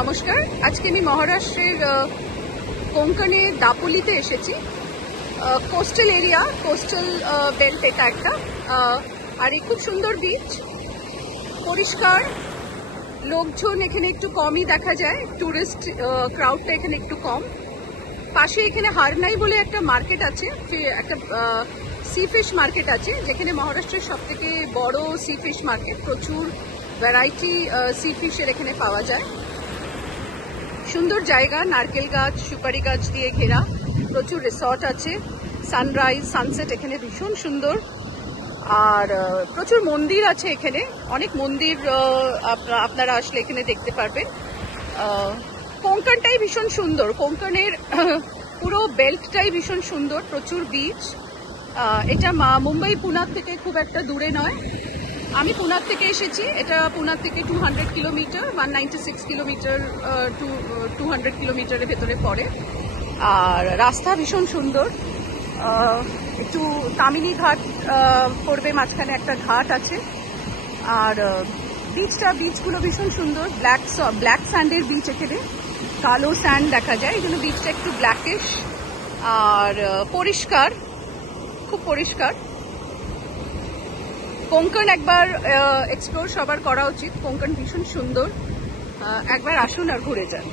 নমস্কার। আজকে আমি মহারাষ্ট্রের কোঙ্কণে দাপোলিতে এসেছি। কোস্টাল এরিয়া, কোস্টাল বেল্ট এটা একটা। আর এই খুব সুন্দর বিচ, পরিষ্কার, লোকজন এখানে একটু কমই দেখা যায়, টুরিস্ট ক্রাউডটা এখানে একটু কম। পাশে এখানে হারনাই বলে একটা মার্কেট আছে, একটা সি ফিশ মার্কেট আছে, যেখানে মহারাষ্ট্রের সব থেকে বড় সি ফিশ মার্কেট। প্রচুর ভ্যারাইটি সি ফিশের এখানে পাওয়া যায়। সুন্দর জায়গা, নারকেল গাছ, সুপারি গাছ দিয়ে ঘেরা, প্রচুর রিসর্ট আছে। সানরাইজ সানসেট এখানে ভীষণ সুন্দর। আর প্রচুর মন্দির আছে এখানে, অনেক মন্দির আপনারা আসলে এখানে দেখতে পারবেন। কোঙ্কণটাই ভীষণ সুন্দর, কোঙ্কণের পুরো বেল্টটাই ভীষণ সুন্দর, প্রচুর বিচ। এটা মুম্বাই পুনার থেকে খুব একটা দূরে নয়। আমি পুনার থেকে এসেছি, এটা পুনার থেকে 200 কিলোমিটার, 196 কিলোমিটার, 200 কিলোমিটারের ভেতরে পড়ে। আর রাস্তা ভীষণ সুন্দর। একটু তামিনি ঘাট পড়বে, মাঝখানে একটা ঘাট আছে। আর বিচগুলো ভীষণ সুন্দর। ব্ল্যাক স্যান্ডের বিচ, এখানে কালো স্যান্ড দেখা যায়, এই জন্য বিচটা একটু ব্ল্যাকিশ। আর পরিষ্কার, খুব পরিষ্কার। কোঙ্কণ একবার এক্সপ্লোর সবার করা উচিত। কোঙ্কণ ভীষণ সুন্দর, একবার আসুন আর ঘুরে যান।